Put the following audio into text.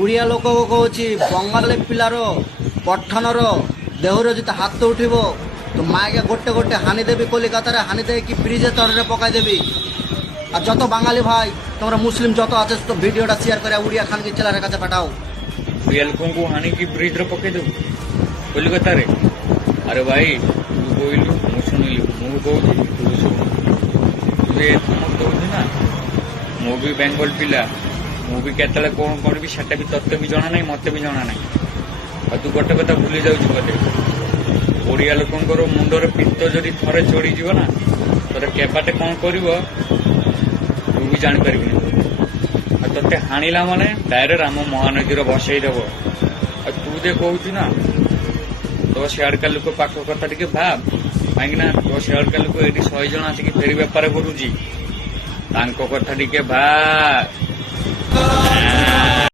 ଓଡ଼ିଆ ଲୋକକୁ କହୁଛି ବଙ୍ଗାଳୀ ପିଲାର ପଠାଣର ଦେହରେ ଯଦି ହାତ ଉଠିବ তো মাকে গোটে গোটে হানি দেবি কলিকাতারে হানি দেয় কি ব্রিজে তরে পকাই দেবি। আর যত বাঙালি ভাই তোমরা মুসলিম যত আছে তো ভিডিওটা শেয়ার করে উড়িয়া খানকে ছেলের কাছে পাঠাও। ଓଡ଼ିଆ ଲୋକଙ୍କୁ ହାଣିକି ବ୍ରିଜରେ ପକେଇଦେବୁ କଲିକତାରେ? ଆରେ ଭାଇ ତୁ କହିଲୁ ମୁଁ ଶୁଣିଲି, ମୁଁ କହୁଛି ତୁ ଶୁଣୁ। ତୁ ଯେ ଧମକ ଦଉଛୁ ନା, ମୁଁ ବି ବେଙ୍ଗଲ ପିଲା, ମୁଁ ବି କେତେବେଳେ କଣ କରିବି ସେଟା ବି ତତେ ବି ଜଣା ନାହିଁ, ମତେ ବି ଜଣା ନାହିଁ। ଆଉ ତୁ ଗୋଟେ କଥା ଭୁଲି ଯାଉଛୁ ବୋଧେ, ଓଡ଼ିଆ ଲୋକଙ୍କର ମୁଣ୍ଡରେ ପିତ୍ତ ଯଦି ଥରେ ଚଢିଯିବ ନା, ତୋର କେବାଟେ କଣ କରିବ ତୁ ବି ଜାଣିପାରିବୁନି। ଆଉ ତତେ ହାଣିଲା ମାନେ ଡାଇରେକ୍ଟ ଆମ ମହାନଦୀର ଭସେଇ ଦବ। ଆଉ ତୁ ଯେ କହୁଛୁ ନା ତୋ ସିଆଡ଼କା ଲୋକ ପାଖ କଥା ଟିକେ ଭାବ, କାହିଁକି ନା ତୋ ସିଆଡ଼କା ଲୋକ ଏଠି 100 ଜଣ ଆସିକି ଫେରି ବେପାର କରୁଛି, ତାଙ୍କ କଥା ଟିକେ ଭାବ।